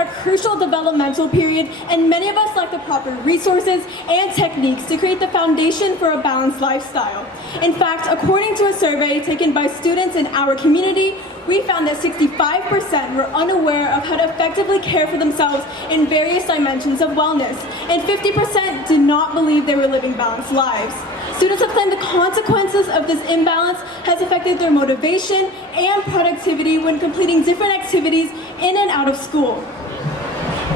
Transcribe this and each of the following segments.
our crucial developmental period, and many of us lack the proper resources and techniques to create the foundation for a balanced lifestyle. In fact, according to a survey taken by students in our community, we found that 65% were unaware of how to effectively care for themselves in various dimensions of wellness, and 50% did not believe they were living balanced lives. Students have claimed the consequences of this imbalance has affected their motivation and productivity when completing different activities in and out of school.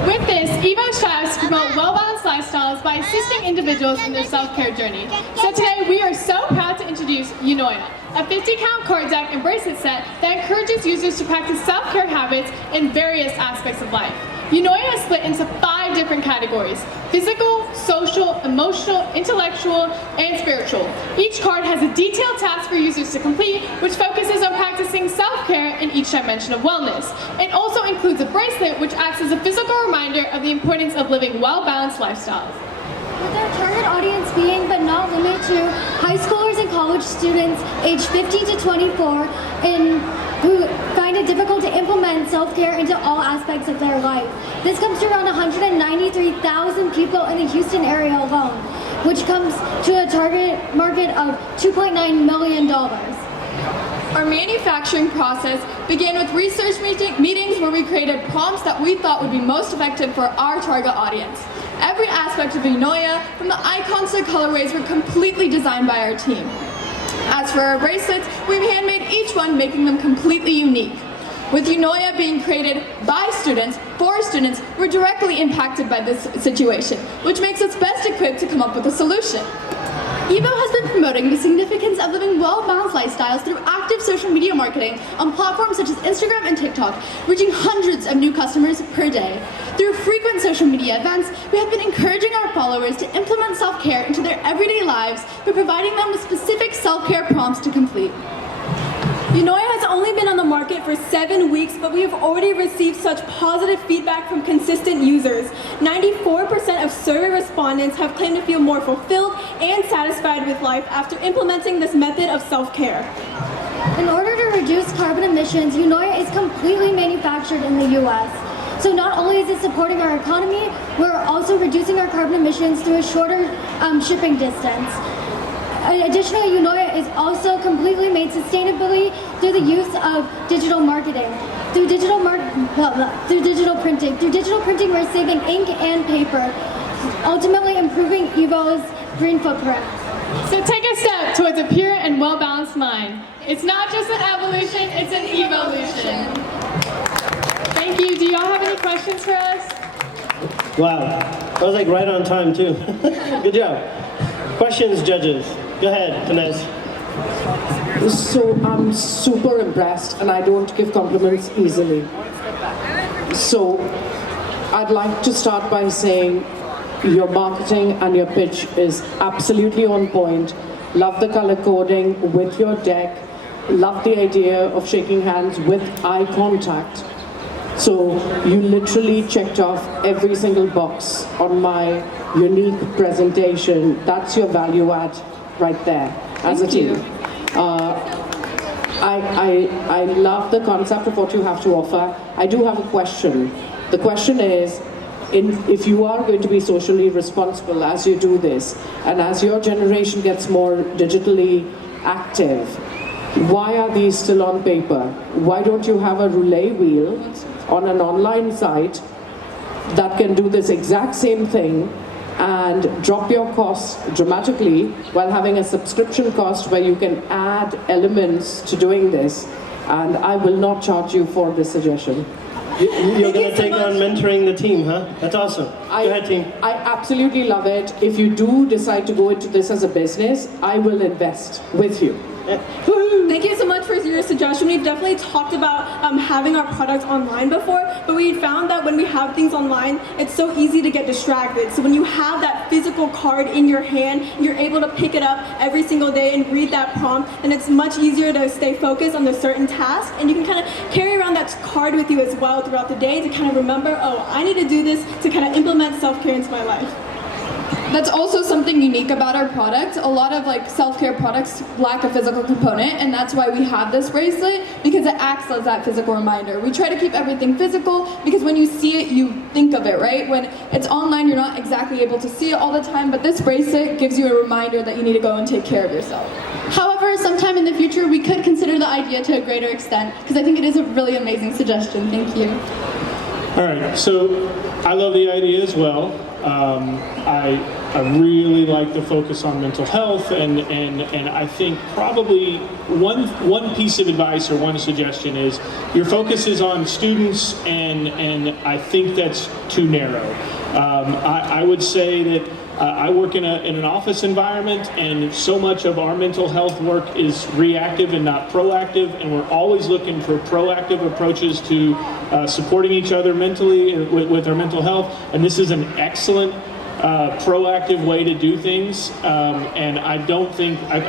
With this, EVO strives to promote well-balanced lifestyles by assisting individuals in their self-care journey. So today, we are so proud to introduce Unoya, a 50-count card deck and bracelet set that encourages users to practice self-care habits in various aspects of life. Unoya is split into 5 different categories: physical, social, emotional, intellectual, and spiritual. Each card has a detailed task for users to complete, which focuses on practicing self-care in each dimension of wellness. It also includes a bracelet, which acts as a physical reminder of the importance of living well-balanced lifestyles. With our target audience being, but not limited to, high schoolers and college students aged 15 to 24 who find it difficult to implement self-care into all aspects of their life. This comes to around 193,000 people in the Houston area alone, which comes to a target market of $2.9 million. Our manufacturing process began with research meetings where we created prompts that we thought would be most effective for our target audience. Every aspect of Unoya, from the icons to colorways, were completely designed by our team. As for our bracelets, we've handmade each one, making them completely unique. With Unoya being created by students, for students, we're directly impacted by this situation, which makes us best equipped to come up with a solution. EVO has been promoting the significance of living well-balanced lifestyles through active social media marketing on platforms such as Instagram and TikTok, reaching hundreds of new customers per day. Through frequent social media events, we have been encouraging our followers to implement self-care into their everyday lives by providing them with specific self-care prompts to complete. Unoya has only been on the market for 7 weeks, but we have already received such positive feedback from consistent users. 94% of survey respondents have claimed to feel more fulfilled and satisfied with life after implementing this method of self-care. In order to reduce carbon emissions, Unoya is completely manufactured in the US. So not only is it supporting our economy, we're also reducing our carbon emissions through a shorter shipping distance. Additionally, Unoya is also completely made sustainably through the use of digital marketing. Through digital printing. Through digital printing, we're saving ink and paper, ultimately improving EVO's green footprint. So take a step towards a pure and well-balanced mind. It's not just an evolution, it's an evolution. Thank you. Do y'all have any questions for us? Wow, that was like right on time too. Good job. Questions, judges? Go ahead, Vanessa. So I'm super impressed, and I don't give compliments easily. So I'd like to start by saying your marketing and your pitch is absolutely on point. Love the color coding with your deck. Love the idea of shaking hands with eye contact. So you literally checked off every single box on my unique presentation. That's your value add right there as a team. I love the concept of what you have to offer. I do have a question. The question is, if you are going to be socially responsible as you do this, and as your generation gets more digitally active, why are these still on paper? Why don't you have a roulette wheel on an online site that can do this exact same thing and drop your costs dramatically while having a subscription cost where you can add elements to doing this? And I will not charge you for this suggestion. You're going to take on mentoring the team, huh? That's awesome. Go ahead, team. I absolutely love it. If you do decide to go into this as a business, I will invest with you. Thank you so much for your suggestion. We've definitely talked about having our products online before, but we found that when we have things online, it's so easy to get distracted. So when you have that physical card in your hand, you're able to pick it up every single day and read that prompt, and it's much easier to stay focused on a certain task, and you can kind of carry around that card with you as well throughout the day to kind of remember, oh, I need to do this to kind of implement self-care into my life. That's also something unique about our product. A lot of like self-care products lack a physical component, and that's why we have this bracelet, because it acts as that physical reminder. We try to keep everything physical because when you see it, you think of it, right? When it's online, you're not exactly able to see it all the time, but this bracelet gives you a reminder that you need to go and take care of yourself. However, sometime in the future, we could consider the idea to a greater extent, because I think it is a really amazing suggestion. Thank you. All right, so I love the idea as well. I really like the focus on mental health, and I think probably one piece of advice or one suggestion is your focus is on students, and I think that's too narrow. I would say that I work in an office environment, and so much of our mental health work is reactive and not proactive, and we're always looking for proactive approaches to supporting each other mentally with our mental health, and this is an excellent proactive way to do things, and I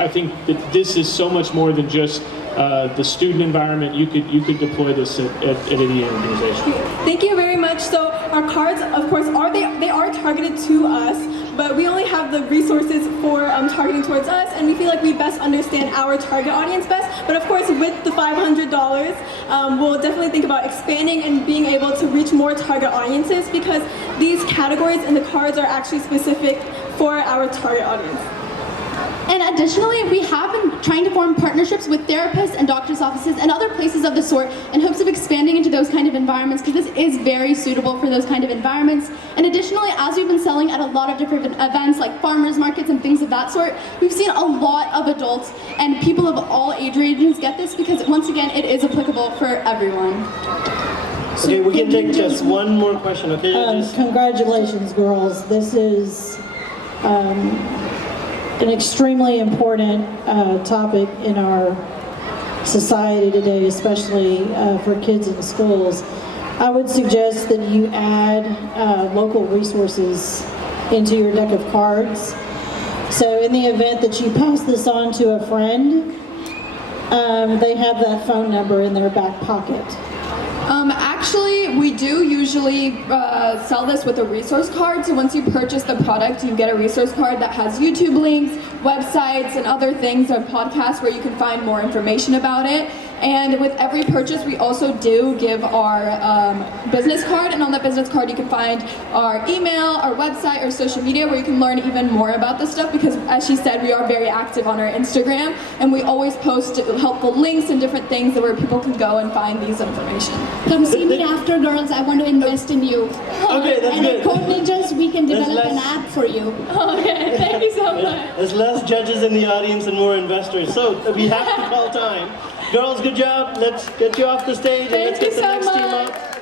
think that this is so much more than just the student environment. You could deploy this at any organization. Thank you very much. So our cards, of course, they are targeted to us, but we only have the resources for targeting towards us, and we feel like we best understand our target audience best. But of course, with the $500, we'll definitely think about expanding and being able to reach more target audiences, because these categories in the cards are actually specific for our target audience. And additionally, we have been trying to form partnerships with therapists and doctors' offices and other places of the sort in hopes of expanding into those kind of environments, because this is very suitable for those kind of environments. And additionally, as we've been selling at a lot of different events like farmers markets and things of that sort, we've seen a lot of adults and people of all age ranges get this, because once again, it is applicable for everyone. Okay, we can take just one more question, okay? Congratulations, girls. This is an extremely important topic in our society today, especially for kids in schools. I would suggest that you add local resources into your deck of cards. So in the event that you pass this on to a friend, they have that phone number in their back pocket. Actually, we do usually sell this with a resource card. So once you purchase the product, you get a resource card that has YouTube links, websites, and other things, or podcasts where you can find more information about it. And with every purchase, we also do give our business card, and on that business card you can find our email, our website, our social media, where you can learn even more about this stuff, because as she said, we are very active on our Instagram, and we always post helpful links and different things where people can go and find these information. Come see me after, girls. I want to invest in you. Okay, that's and good. at Code Ninjas, we can There's develop an less- app for you. Okay, thank you so much. There's less judges in the audience and more investors, so we have to call time. Girls, good job. Let's get you off the stage and let's Thank get you the so next team much. up.